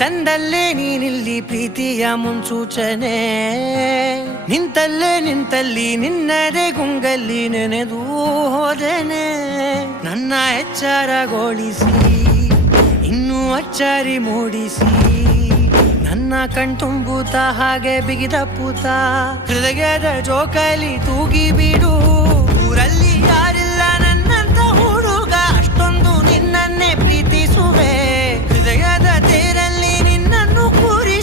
ತಂದಲ್ಲೇ ನೀನಿಲ್ಲಿ ಪ್ರೀತಿಯ ಮುನ್ಸೂಚನೆ, ನಿಂತಲ್ಲಿ ನಿನ್ನದೇ ಗುಂಗಲ್ಲಿ ನೆನೆದು ಹೋದೆನೆ. ನನ್ನ ಎಚ್ಚರಗೊಳಿಸಿ ಇನ್ನೂ ಅಚ್ಚರಿ ಮೂಡಿಸಿ, ನನ್ನ ಕಣ್ತುಂಬುತ್ತ ಹಾಗೆ ಬಿಗಿದಪ್ಪುತ್ತ ಹೃದಯದ ಜೋಕಾಲಿ ತೂಗಿ ಬಿಡು. ಊರಲ್ಲಿ